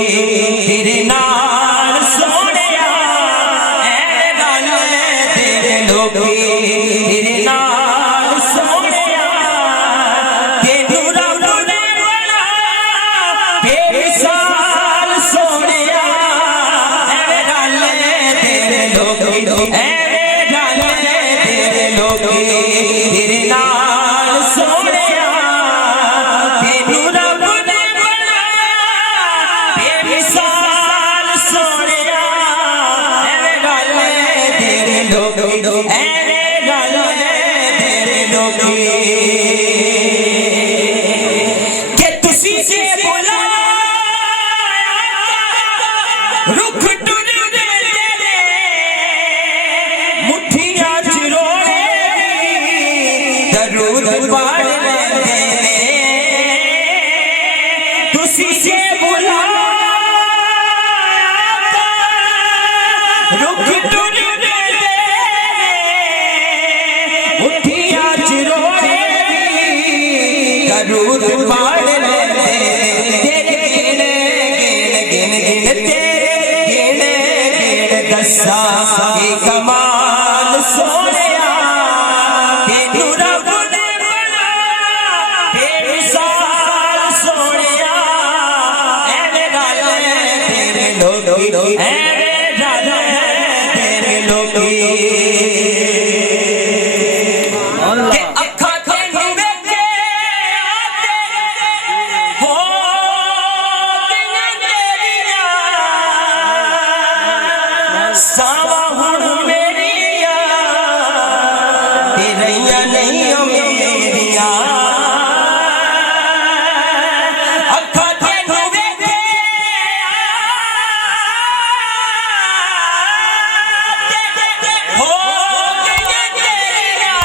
तेरे नाल सोहणिया ऐ रल तेरे लोकी तेरे नाल सोहणिया तेनू रब ने बनाया बेमिसाल सोहणिया ऐ रल तेरे लोकी ऐ रल तेरे लोकी तेरे नाल सोहणिया तेनू रब ने बनाया बेमिसाल सोहणिया ऐ रल तेरे लोकी ऐ रल तेरे लोकी कि तुसी जे बोला रुख टुट दे तेरे मुठियां च रोए दरूद पढ़ लेंदे ने तुसी जे बोला रुख टुट दे तेरे मुठियां च रोए दरूद पढ़ लेंदे तेरे गिन गिन तेरे गिन गिन दस्सा के कमाल सोहणिया तेनू रब ने बनाया बेमिसाल सोहणिया ऐ रल तेरे लोकी ऐ रल तेरे लोकी कि अखा तेनू वेखे हो तेरियां सावा हुण मेरियां तेरियां नहीं मेरियां अखा तेनू वेखे हो तेरियां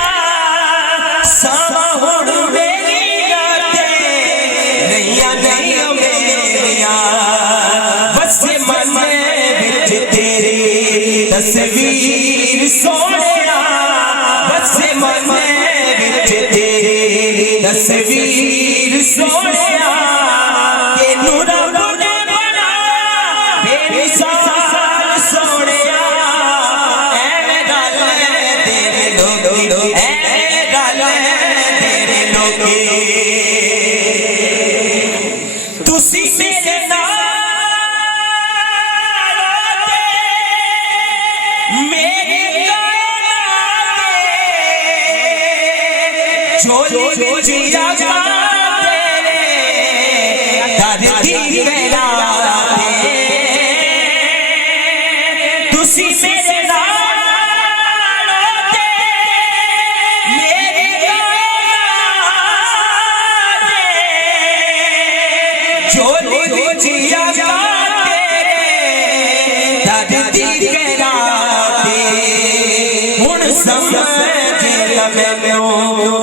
सावा हुण मेरियां तेरियां नहीं मेरियां वसे मन विच तेरी तस्वीर सोहणिया वसे मन विच तेरी तस्वीर सोहणिया तेनू रब ने बनाया बेमिसाल सोहणिया ऐ रल तेरे लोकी ऐ रल तेरे लोकी तुसी मेरे नाल मेरी कायनात झोली विच आगा तेरे दर्दी कहलाते तुसी मेरे नाल मेरी कायनात झोली विच आगा तेरे दर्दी कहलाते हुण समझ मैनू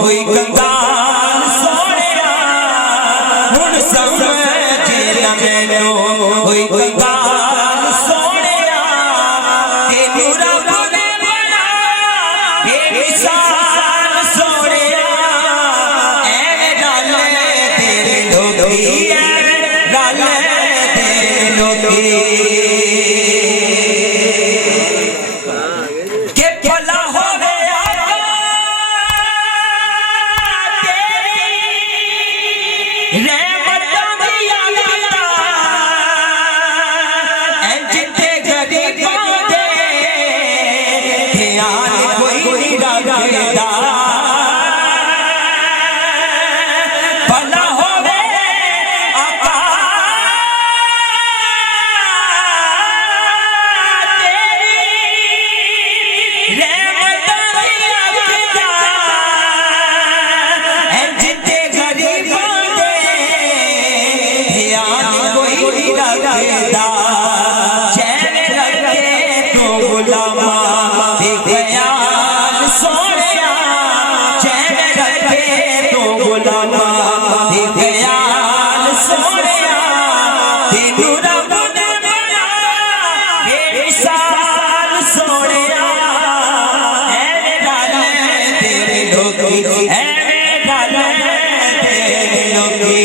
कोई कंगाल सोहणिया हुण समझ मैनू कोई कंगाल सोहणिया तेनू रब ने बनाया बेमिसाल सोहणिया ऐ रल तेरे लोकी ऐ रल तेरे लोकी के भला होवे रहमतां दियां गल्लां इंज ते गरीबां दे ध्यान कोई नहीं रखदा भला होवे आका तेरी रहमतां दियां गल्लां इंज ते गरीबां दे ध्यान कोई नहीं रखदा चैन रखे तो गुलामां दे ख्याल सोहणिया चैन रखे तो गुलामां दे ख्याल सोहणिया तेनू रब ने बनाया बेमिसाल सोहणिया ऐ रल तेरे लोकी ऐ रल तेरे लोकी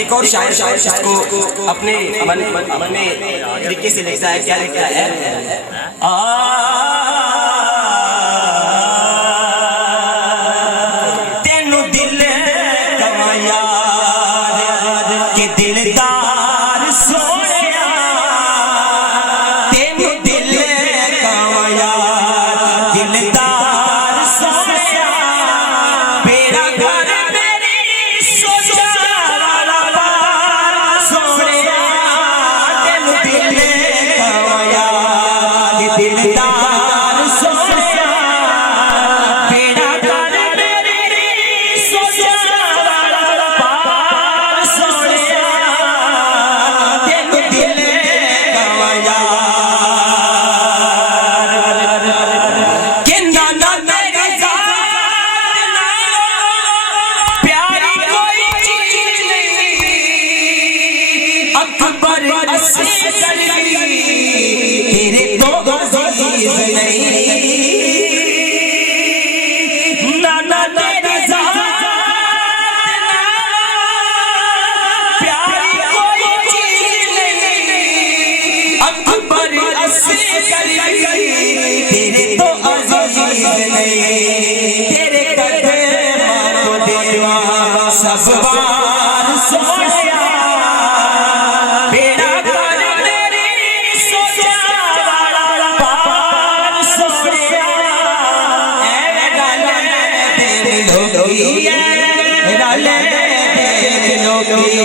एक और शायर इसको अपने तरीके से लिखता है। क्या लिखता है? तेनू दिल कमाया के दिलदार सोनिया, तेनू दिल कमाया दिलदार सोनिया, बेड़ा घर मेरी सोचा वाला पार सोनिया, तेनू दिल कमाया दिलदार सोनिया, बेड़ा घर मेरी सोचा वाला पार सोनिया, तेनू दिल कमाया कि नाना तेरी जात नाल प्यारी कोई चीज नहीं, अकबर असगर तेरे तो अजीज नहीं, नाना तेरी जात नाल प्यारी कोई चीज नहीं, अकबर असगर तेरे तो अजीज नहीं, तेरे कदम को देवा सब बार सोनिया, बेड़ा कर मेरी सोचा वाला पार सोनिया, ऐ डाले तेरे लोगी, ऐ डाले तेरे लोगी।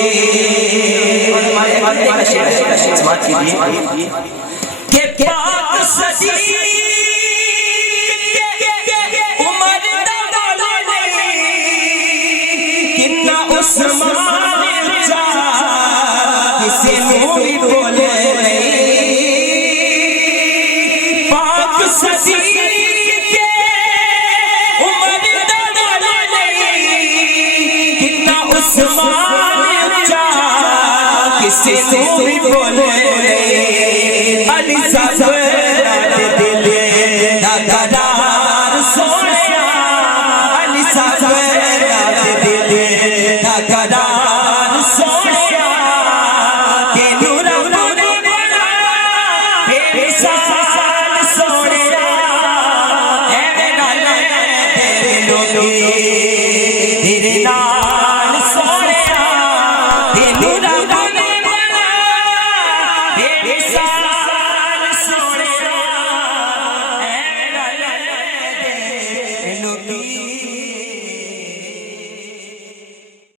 के पाक सदी उमर दादा किन्ना उस्मान चा किसे नूरी बोले नहीं, पाक सदी उमर दादा किन्ना उस्मान चा किसे नूरी बोले नहीं, अली साहब दिल दादार सोनिया, अली साहब दिल दादार